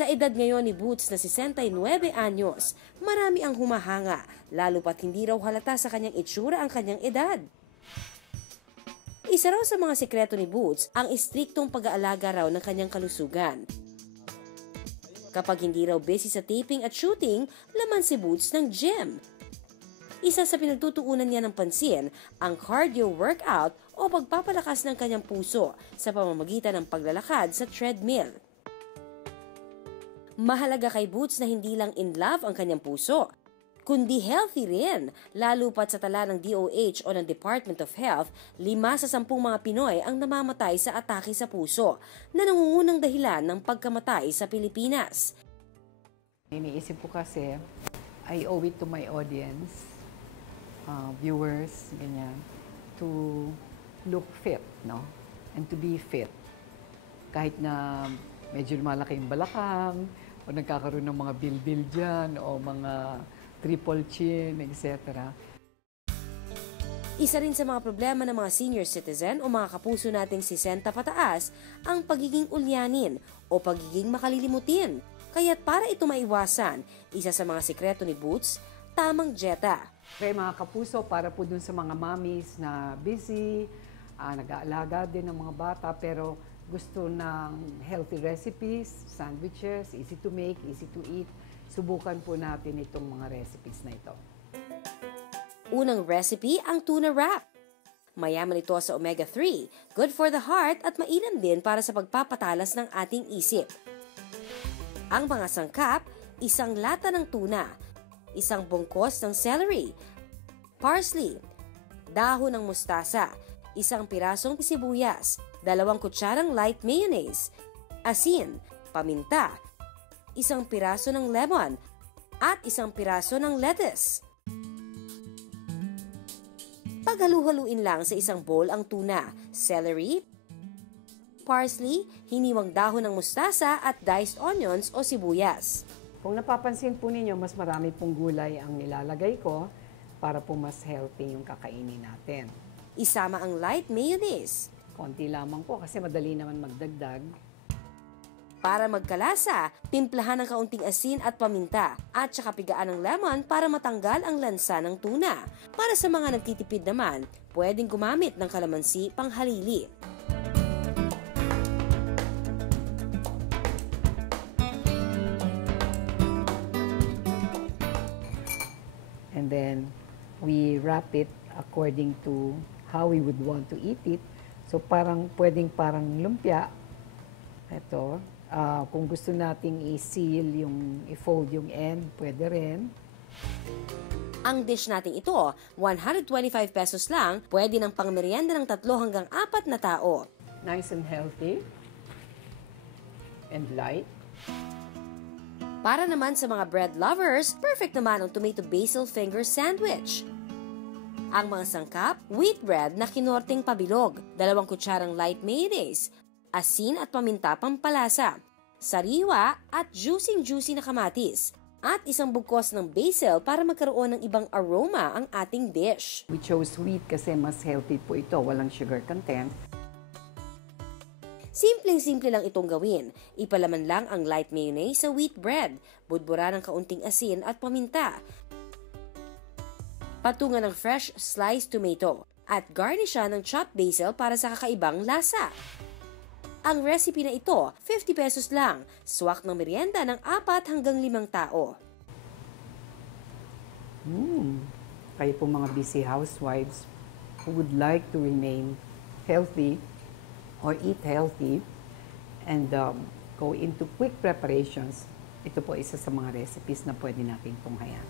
Sa edad ngayon ni Boots na 69 anyos, marami ang humahanga, lalo pat hindi raw halata sa kanyang itsura ang kanyang edad. Isa raw sa mga sikreto ni Boots ang istriktong pag-aalaga raw ng kanyang kalusugan. Kapag hindi raw busy sa taping at shooting, laman si Boots ng gym. Isa sa pinagtutuunan niya ng pansin ang cardio workout o pagpapalakas ng kanyang puso sa pamamagitan ng paglalakad sa treadmill. Mahalaga kay Boots na hindi lang in love ang kanyang puso, kundi healthy rin, lalo pat sa tala ng DOH o ng Department of Health, 5 sa 10 mga Pinoy ang namamatay sa atake sa puso na nangungunang dahilan ng pagkamatay sa Pilipinas. Iniisip ko kasi, I owe it to my audience, viewers, ganyan, to look fit, no? And to be fit. Kahit na medyo malaki yung balakang, o nagkakaroon ng mga bilbil dyan, o mga triple chin, etc. Isa rin sa mga problema ng mga senior citizen o mga kapuso nating 60 pataas ang pagiging ulyanin o pagiging makalilimutin. Kaya't para ito maiwasan, isa sa mga sikreto ni Boots, tamang dieta. Kaya mga kapuso, para po dun sa mga mommies na busy, nag-aalaga din ng mga bata, pero gusto ng healthy recipes, sandwiches, easy to make, easy to eat, subukan po natin itong mga recipes na ito. Unang recipe ang tuna wrap. Mayaman ito sa omega-3, good for the heart at mainam din para sa pagpapatalas ng ating isip. Ang mga sangkap, isang lata ng tuna, isang bungkos ng celery, parsley, dahon ng mustasa, isang pirasong sibuyas, 2 kutsarang light mayonnaise, asin, paminta, isang piraso ng lemon, at isang piraso ng lettuce. Paghalu-haluin lang sa isang bowl ang tuna, celery, parsley, hiniwang dahon ng mustasa at diced onions o sibuyas. Kung napapansin po ninyo, mas marami pong gulay ang nilalagay ko para po mas healthy yung kakainin natin. Isama ang light mayonnaise. Konti lamang po kasi madali naman magdagdag. Para magkalasa, timplahan ng kaunting asin at paminta at saka pigaan ng lemon para matanggal ang lansa ng tuna. Para sa mga nagtitipid naman, pwedeng gumamit ng kalamansi panghalili. And then, we wrap it according to how we would want to eat it. So, pwedeng parang lumpia. Ito. Kung gusto nating i-seal i-fold yung end, pwede rin. Ang dish natin ito, 125 pesos lang, pwede ng pangmeryenda ng 3 hanggang 4 na tao. Nice and healthy. And light. Para naman sa mga bread lovers, perfect naman ang tomato basil finger sandwich. Ang mga sangkap, wheat bread na kinorting pabilog, 2 kutsarang light mayonnaise, asin at paminta pampalasa, sariwa at juicy na kamatis, at isang bugkos ng basil para magkaroon ng ibang aroma ang ating dish. We chose wheat kasi mas healthy po ito, walang sugar content. Simpleng-simple lang itong gawin. Ipalaman lang ang light mayonnaise sa wheat bread, budbura ng kaunting asin at paminta, patungan ng fresh sliced tomato, at garnishan ng chopped basil para sa kakaibang lasa. Ang recipe na ito, 50 pesos lang, swak ng merienda ng 4 hanggang 5 tao. Kayo po mga busy housewives who would like to remain healthy or eat healthy and go into quick preparations, ito po isa sa mga recipes na pwede nating tunghayan.